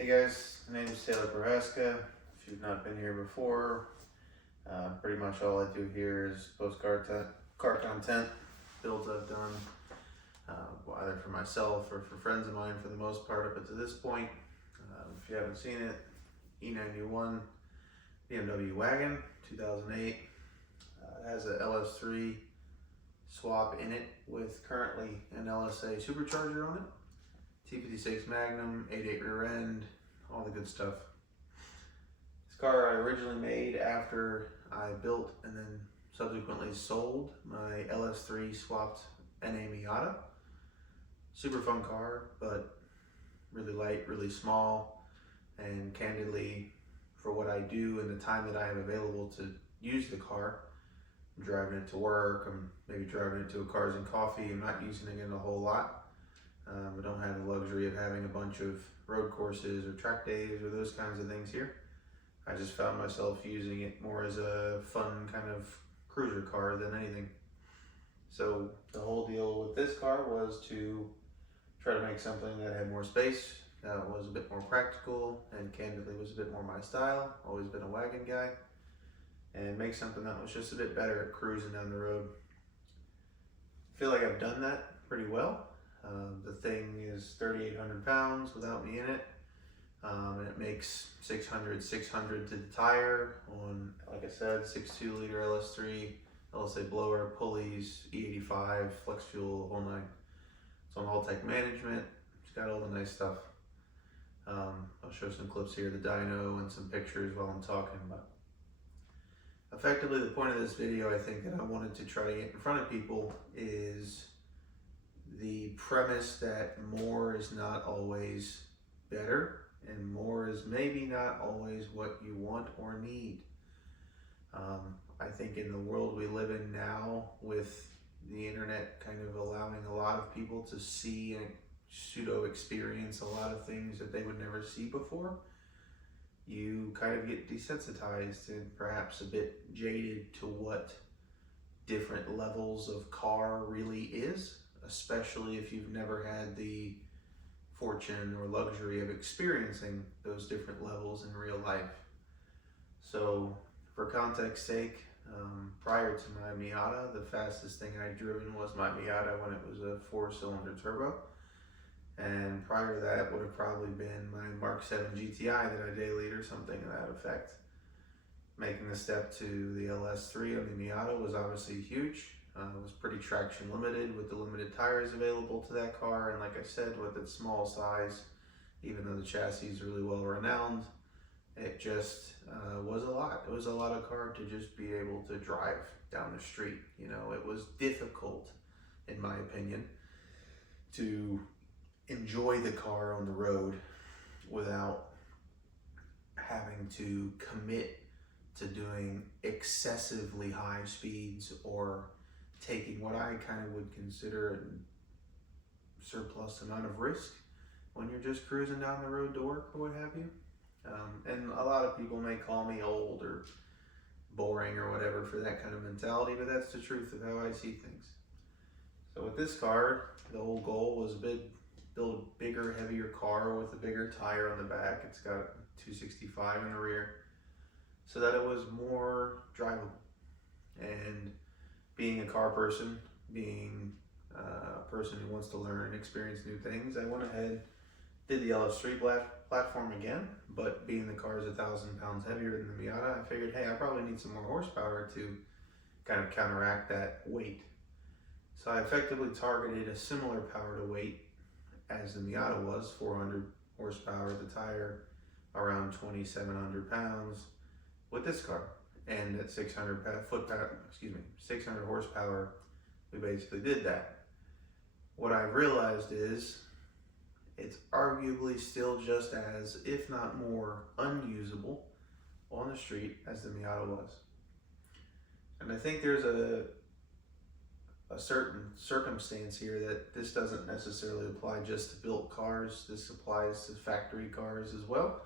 Hey guys, my name is Taylor Prohaska. If you've not been here before, pretty much all I do here is post car content, builds I've done, either for myself or for friends of mine for the most part up to this point. If you haven't seen it, E91 BMW wagon, 2008. It has a LS3 swap in it with currently an LSA supercharger on it. T56 Magnum, 8.8 rear end, all the good stuff. This car I originally made after I built and then subsequently sold my LS3 swapped NA Miata. Super fun car, but really light, really small, and candidly, for what I do and the time that I have available to use the car, I'm driving it to work, I'm maybe driving it to a Cars and Coffee, I'm not using it in a whole lot. I don't have the luxury of having a bunch of road courses or track days or those kinds of things here. I just found myself using it more as a fun kind of cruiser car than anything. So the whole deal with this car was to try to make something that had more space, that was a bit more practical, and candidly was a bit more my style. Always been a wagon guy. And make something that was just a bit better at cruising down the road. I feel like I've done that pretty well. The thing is 3,800 pounds without me in it, and it makes 600 to the tire on, like I said, 6.2 liter LS3, LSA blower, pulleys, E85, flex fuel, whole nine. It's on All-Tech management. It's got all the nice stuff. I'll show some clips here, the dyno and some pictures while I'm talking about. Effectively, the point of this video, I think, that I wanted to try to get in front of people is the premise that more is not always better, and more is maybe not always what you want or need. I think in the world we live in now, with the internet kind of allowing a lot of people to see and pseudo experience a lot of things that they would never see before, you kind of get desensitized and perhaps a bit jaded to what different levels of car really is, especially if you've never had the fortune or luxury of experiencing those different levels in real life. So for context sake, prior to my Miata, the fastest thing I'd driven was my Miata when it was a 4-cylinder turbo. And prior to that would have probably been my Mark 7 GTI that I dailied or something to that effect. Making the step to the LS3 on the Miata was obviously huge. It was pretty traction limited with the limited tires available to that car, and like I said, with its small size, even though the chassis is really well renowned, it just was a lot. It was a lot of car to just be able to drive down the street. You know, it was difficult, in my opinion, to enjoy the car on the road without having to commit to doing excessively high speeds or taking what I kind of would consider a surplus amount of risk when you're just cruising down the road to work or what have you. And a lot of people may call me old or boring or whatever for that kind of mentality, but that's the truth of how I see things. So with this car, the whole goal was build a bigger, heavier car with a bigger tire on the back. It's got 265 in the rear, so that it was more drivable. And being a car person, being a person who wants to learn and experience new things, I went ahead, did the LS3 platform again, but being the car is 1,000 pounds heavier than the Miata, I figured, hey, I probably need some more horsepower to kind of counteract that weight. So I effectively targeted a similar power to weight as the Miata was, 400 horsepower at the tire, around 2,700 pounds with this car. And at 600 horsepower, we basically did that. What I realized is it's arguably still just as, if not more, unusable on the street as the Miata was. And I think there's a certain circumstance here that this doesn't necessarily apply just to built cars. This applies to factory cars as well.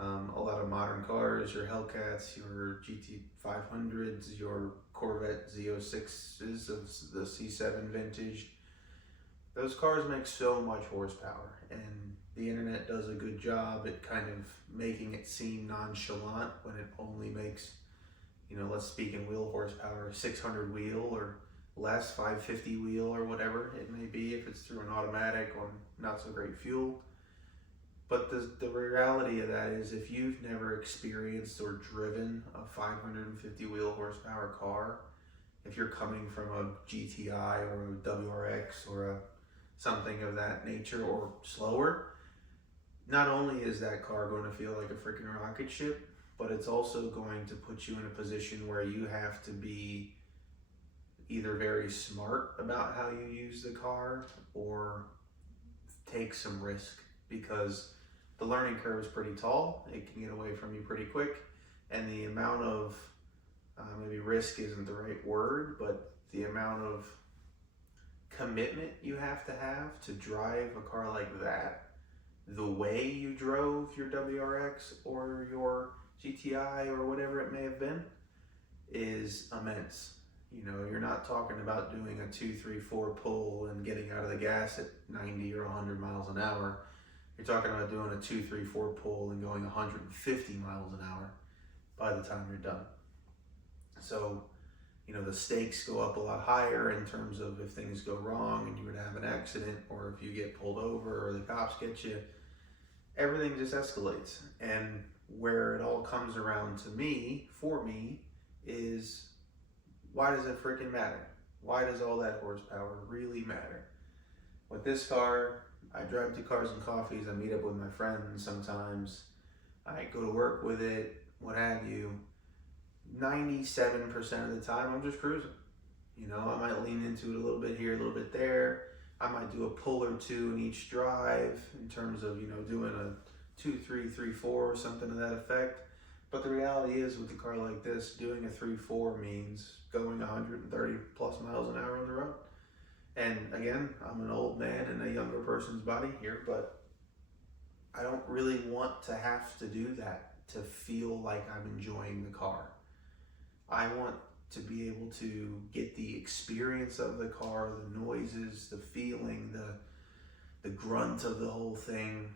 A lot of modern cars, your Hellcats, your GT500s, your Corvette Z06s of the C7 vintage, those cars make so much horsepower, and the internet does a good job at kind of making it seem nonchalant when it only makes, let's speak in wheel horsepower, 600 wheel or less, 550 wheel or whatever it may be if it's through an automatic or not so great fuel. But the reality of that is, if you've never experienced or driven a 550 wheel horsepower car, if you're coming from a GTI or a WRX or something of that nature or slower, not only is that car going to feel like a freaking rocket ship, but it's also going to put you in a position where you have to be either very smart about how you use the car or take some risk, because the learning curve is pretty tall. It can get away from you pretty quick, and the amount of maybe risk isn't the right word, but the amount of commitment you have to drive a car like that the way you drove your WRX or your GTI or whatever it may have been is immense. You're not talking about doing a 2, 3, 4 pull and getting out of the gas at 90 or 100 miles an hour. You're talking about doing a 2, 3, 4 pull and going 150 miles an hour by the time you're done. So, the stakes go up a lot higher in terms of if things go wrong and you would have an accident, or if you get pulled over or the cops get you, everything just escalates. And where it all comes around for me, is why does it freaking matter? Why does all that horsepower really matter? With this car, I drive to Cars and Coffees, I meet up with my friends sometimes, I go to work with it, what have you. 97% of the time, I'm just cruising. I might lean into it a little bit here, a little bit there. I might do a pull or two in each drive in terms of, doing a 2, 3, 3, 4 or something to that effect. But the reality is, with a car like this, doing a 3-4 means going 130 plus miles an hour on the road. And again, I'm an old man in a younger person's body here, but I don't really want to have to do that to feel like I'm enjoying the car. I want to be able to get the experience of the car, the noises, the feeling, the grunt of the whole thing,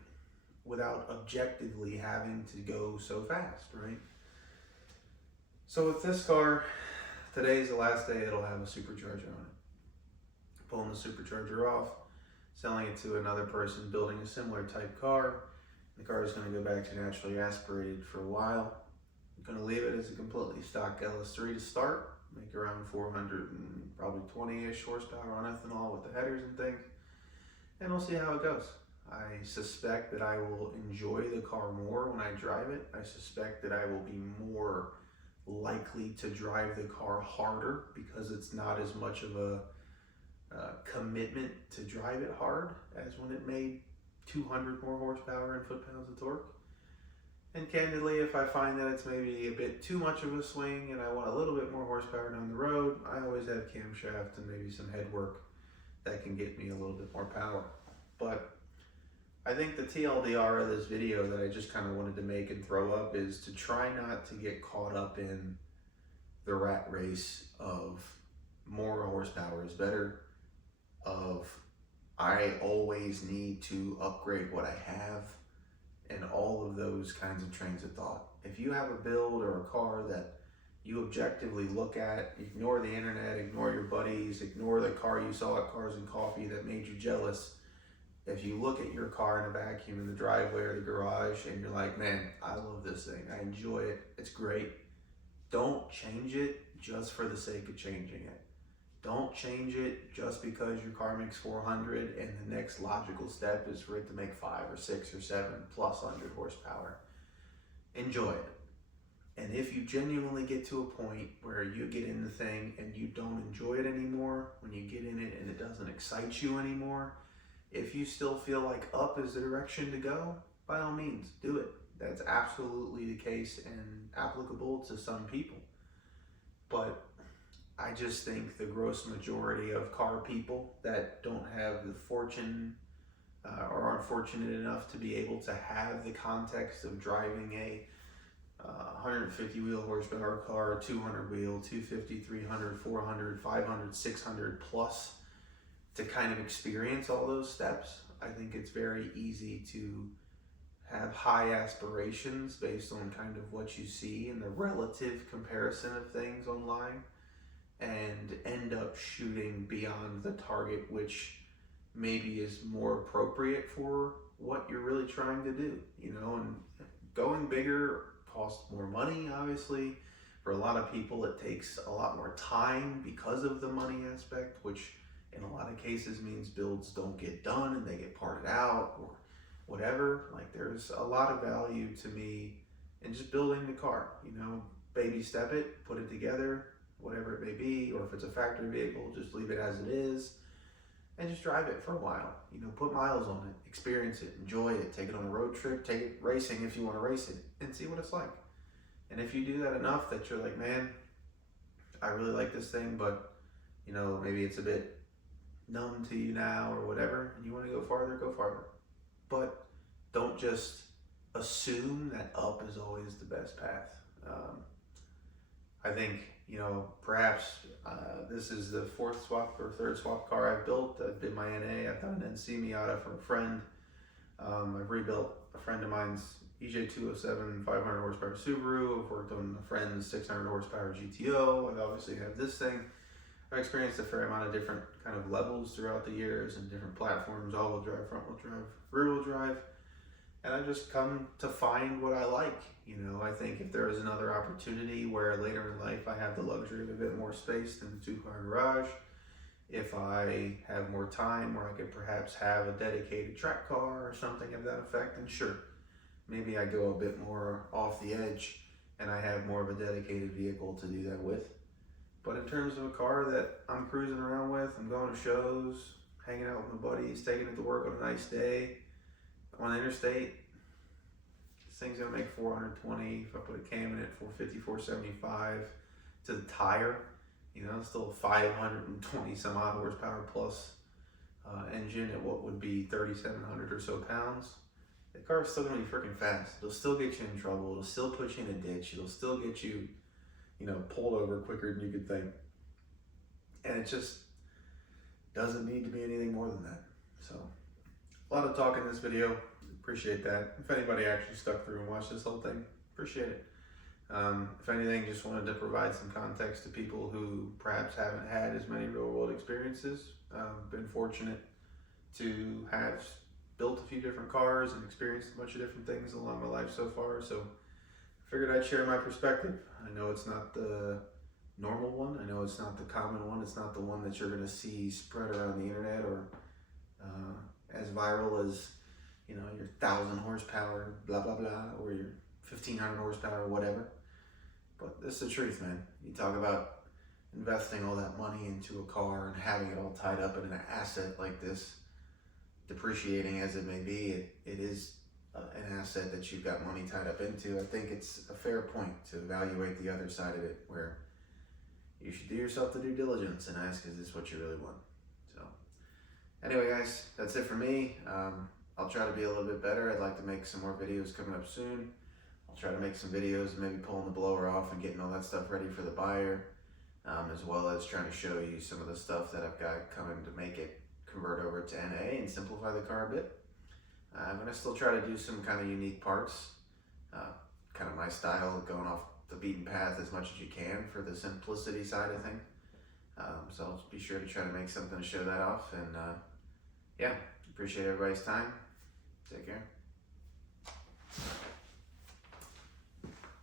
without objectively having to go so fast, right? So with this car, today's the last day it'll have a supercharger on it. Pulling the supercharger off, selling it to another person building a similar type car. The car is going to go back to naturally aspirated for a while. I'm going to leave it as a completely stock LS3 to start, make around 400 and probably 20-ish horsepower on ethanol with the headers and things, and we'll see how it goes. I suspect that I will enjoy the car more when I drive it. I suspect that I will be more likely to drive the car harder, because it's not as much of a commitment to drive it hard as when it made 200 more horsepower and foot-pounds of torque. And candidly, if I find that it's maybe a bit too much of a swing and I want a little bit more horsepower down the road, I always have camshaft and maybe some head work that can get me a little bit more power. But I think the TLDR of this video that I just kind of wanted to make and throw up is to try not to get caught up in the rat race of more horsepower is better, of I always need to upgrade what I have, and all of those kinds of trains of thought. If you have a build or a car that you objectively look at, ignore the internet, ignore your buddies, ignore the car you saw at Cars and Coffee that made you jealous. If you look at your car in a vacuum in the driveway or the garage and you're like, man, I love this thing, I enjoy it, it's great, don't change it just for the sake of changing it. Don't change it just because your car makes 400 and the next logical step is for it to make 5 or 6 or 7 plus 100 horsepower. Enjoy it. And if you genuinely get to a point where you get in the thing and you don't enjoy it anymore, when you get in it and it doesn't excite you anymore, if you still feel like up is the direction to go, by all means, do it. That's absolutely the case and applicable to some people. But I just think the gross majority of car people that don't have the fortune or aren't fortunate enough to be able to have the context of driving a 150 wheel horsepower car, 200 wheel, 250, 300, 400, 500, 600 plus to kind of experience all those steps. I think it's very easy to have high aspirations based on kind of what you see and the relative comparison of things online, and end up shooting beyond the target, which maybe is more appropriate for what you're really trying to do, and going bigger costs more money, obviously. For a lot of people, it takes a lot more time because of the money aspect, which in a lot of cases means builds don't get done and they get parted out or whatever. Like, there's a lot of value to me in just building the car, baby step it, put it together, whatever it may be, or if it's a factory vehicle, just leave it as it is and just drive it for a while, put miles on it, experience it, enjoy it, take it on a road trip, take it racing if you want to race it, and see what it's like. And if you do that enough that you're like, man, I really like this thing, but maybe it's a bit numb to you now or whatever, and you want to go farther, go farther. But don't just assume that up is always the best path. I think, perhaps this is the fourth swap or third swap car I've built. I've been my NA, I've done an NC Miata for a friend. I've rebuilt a friend of mine's EJ207 500 horsepower Subaru. I've worked on a friend's 600 horsepower GTO. I've obviously had this thing. I've experienced a fair amount of different kind of levels throughout the years and different platforms, all-wheel drive, front-wheel drive, rear-wheel drive. And I've just come to find what I like. I think if there is another opportunity where later in life I have the luxury of a bit more space than the 2-car garage, if I have more time where I could perhaps have a dedicated track car or something of that effect, then sure, maybe I go a bit more off the edge and I have more of a dedicated vehicle to do that with. But in terms of a car that I'm cruising around with, I'm going to shows, hanging out with my buddies, taking it to work on a nice day, on the interstate, this thing's gonna make 420. If I put a cam in it, 450, 475 to the tire. It's still a 520 some odd horsepower plus engine at what would be 3,700 or so pounds. The car's still gonna be freaking fast. It'll still get you in trouble. It'll still put you in a ditch. It'll still get you, pulled over quicker than you could think. And it just doesn't need to be anything more than that. So, a lot of talk in this video. Appreciate that. If anybody actually stuck through and watched this whole thing, appreciate it. If anything, just wanted to provide some context to people who perhaps haven't had as many real world experiences. Been fortunate to have built a few different cars and experienced a bunch of different things along my life so far. So I figured I'd share my perspective. I know it's not the normal one. I know it's not the common one. It's not the one that you're going to see spread around the internet or as viral as your 1,000 horsepower, blah, blah, blah, or your 1,500 horsepower, whatever. But this is the truth, man. You talk about investing all that money into a car and having it all tied up in an asset like this, depreciating as it may be, it is an asset that you've got money tied up into. I think it's a fair point to evaluate the other side of it, where you should do yourself the due diligence and ask, is this what you really want? So anyway, guys, that's it for me. I'll try to be a little bit better. I'd like to make some more videos coming up soon. I'll try to make some videos, maybe pulling the blower off and getting all that stuff ready for the buyer, as well as trying to show you some of the stuff that I've got coming to make it convert over to NA and simplify the car a bit. I'm going to still try to do some kind of unique parts, kind of my style, going off the beaten path as much as you can for the simplicity side of things. So I'll be sure to try to make something to show that off. And yeah, appreciate everybody's time. Take care.